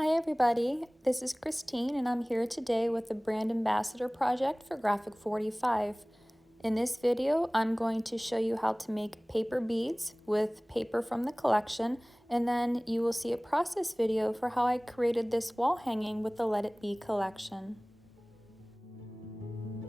Hi everybody, this is Kristine and I'm here today with the Brand Ambassador project for Graphic 45. In this video, I'm going to show you how to make paper beads with paper from the collection, and then you will see a process video for how I created this wall hanging with the Let It Be collection.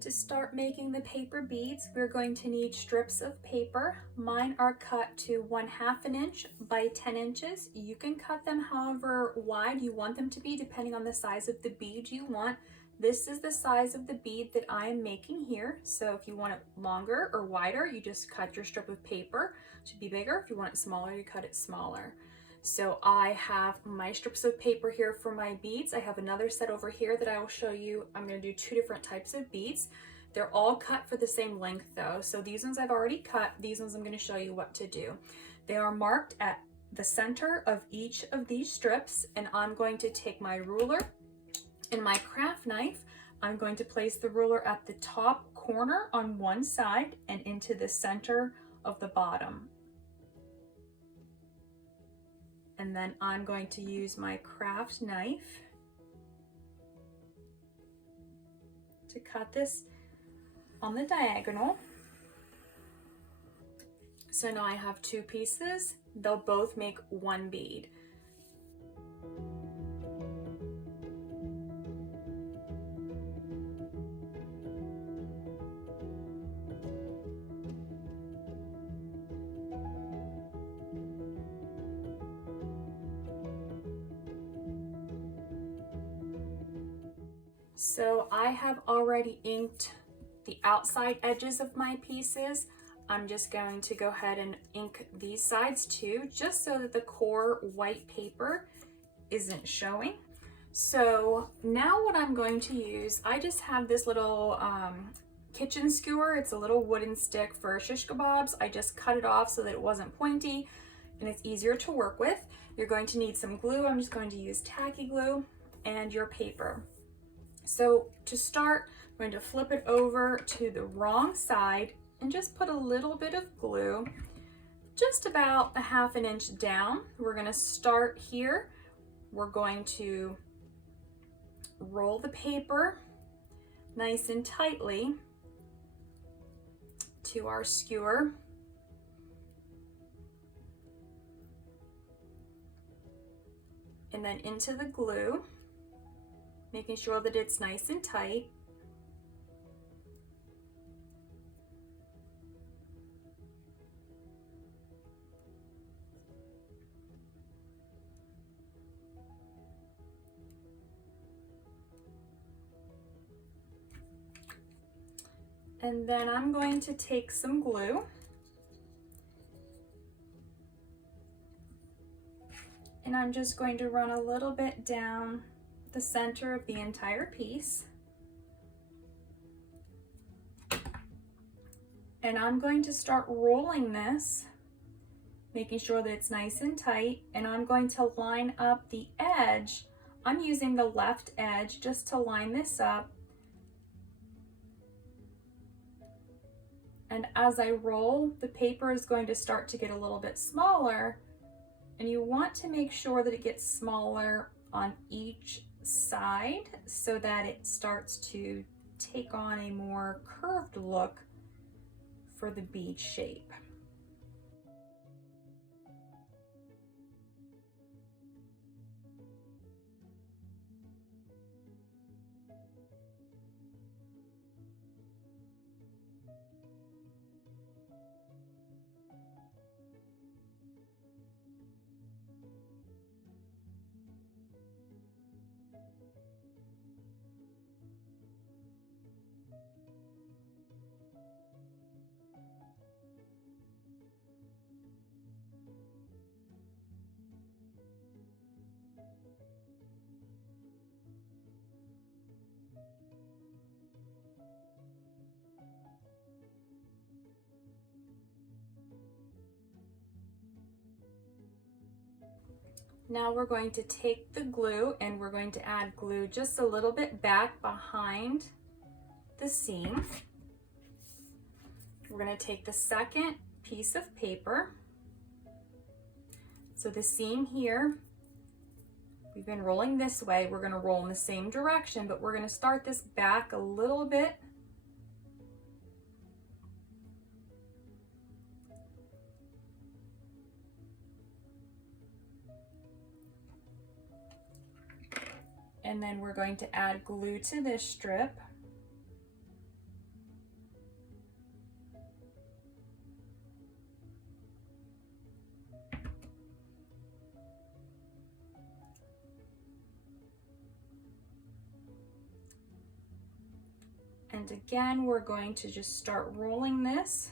To start making the paper beads, we're going to need strips of paper. Mine are cut to 1/2 inch by 10 inches. You can cut them however wide you want them to be depending on the size of the bead you want. This is the size of the bead that I am making here. So if you want it longer or wider, you just cut your strip of paper. It should be bigger. If you want it smaller, you cut it smaller. So I have my strips of paper here for my beads. I have another set over here that I will show you. I'm going to do 2 different types of beads. They're all cut for the same length though. So these ones I've already cut. These ones I'm going to show you what to do. They are marked at the center of each of these strips, and I'm going to take my ruler and my craft knife. I'm going to place the ruler at the top corner on one side and into the center of the bottom. And then I'm going to use my craft knife to cut this on the diagonal. So now I have 2 pieces. They'll both make 1 bead. So I have already inked the outside edges of my pieces. I'm just going to go ahead and ink these sides too, just so that the core white paper isn't showing. So now what I'm going to use, I just have this little kitchen skewer. It's a little wooden stick for shish kebabs. I just cut it off so that it wasn't pointy and it's easier to work with. You're going to need some glue. I'm just going to use tacky glue and your paper. So to start, I'm going to flip it over to the wrong side and just put a little bit of glue, just about 1/2 inch down. We're going to start here. We're going to roll the paper nice and tightly to our skewer. And then into the glue, making sure that it's nice and tight. And then I'm going to take some glue and I'm just going to run a little bit down the center of the entire piece. And I'm going to start rolling this, making sure that it's nice and tight, and I'm going to line up the edge. I'm using the left edge just to line this up. And as I roll, the paper is going to start to get a little bit smaller, and you want to make sure that it gets smaller on each side so that it starts to take on a more curved look for the bead shape. Now we're going to take the glue and we're going to add glue just a little bit back behind the seam. We're going to take the second piece of paper. So the seam here, We've been rolling this way. We're going to roll in the same direction, but we're going to start this back a little bit. And then we're going to add glue to this strip. And again, we're going to just start rolling this.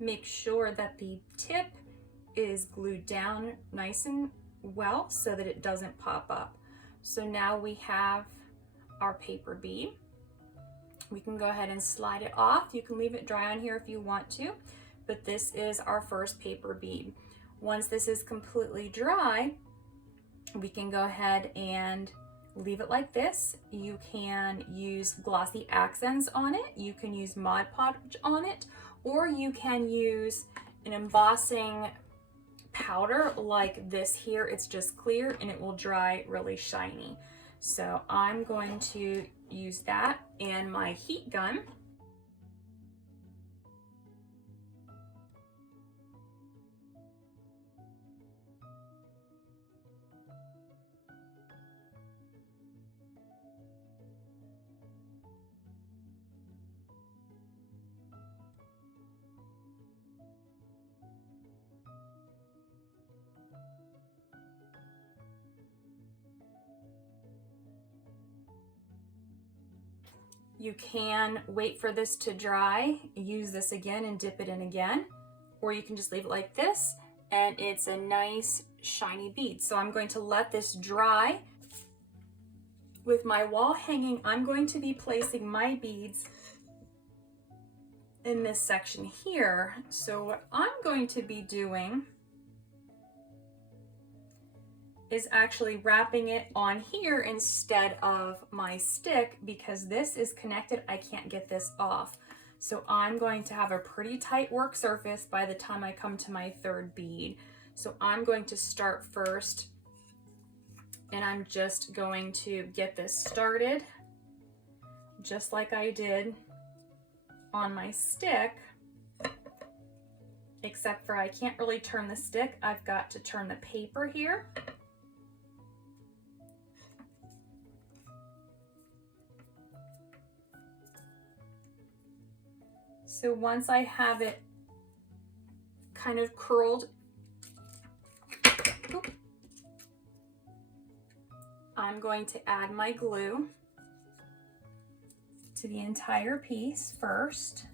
Make sure that the tip is glued down nice and well so that it doesn't pop up. So now we have our paper bead. We can go ahead and slide it off. You can leave it dry on here if you want to, but this is our first paper bead. Once this is completely dry, we can go ahead and leave it like this. You can use glossy accents on it. You can use Mod Podge on it, or you can use an embossing powder like this here. It's just clear and it will dry really shiny. So I'm going to use that and my heat gun. You can wait for this to dry, use this again and dip it in again, or you can just leave it like this and it's a nice shiny bead. So I'm going to let this dry. With my wall hanging, I'm going to be placing my beads in this section here. So what I'm going to be doing is actually wrapping it on here instead of my stick, because this is connected. I can't get this off. So I'm going to have a pretty tight work surface by the time I come to my third bead. So I'm going to start first, and I'm just going to get this started just like I did on my stick, except for I can't really turn the stick. I've got to turn the paper here. So once I have it kind of curled, I'm going to add my glue to the entire piece first.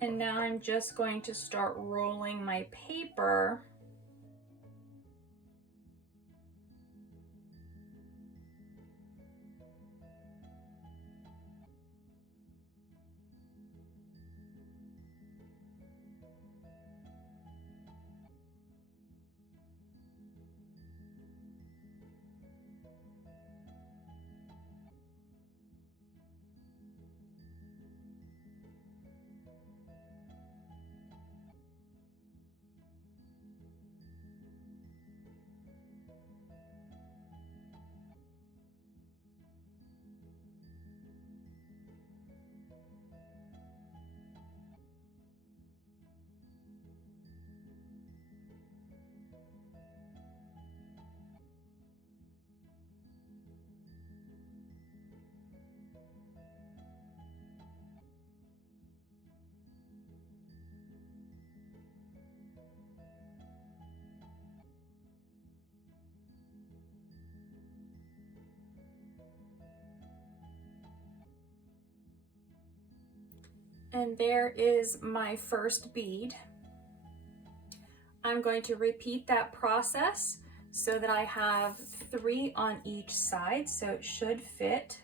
And now I'm just going to start rolling my paper . And there is my first bead. I'm going to repeat that process so that I have 3 on each side, so it should fit.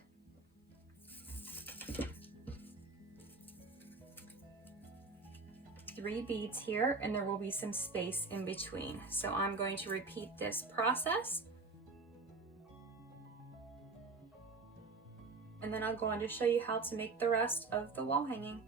Three beads here, and there will be some space in between. So I'm going to repeat this process. And then I'll go on to show you how to make the rest of the wall hanging.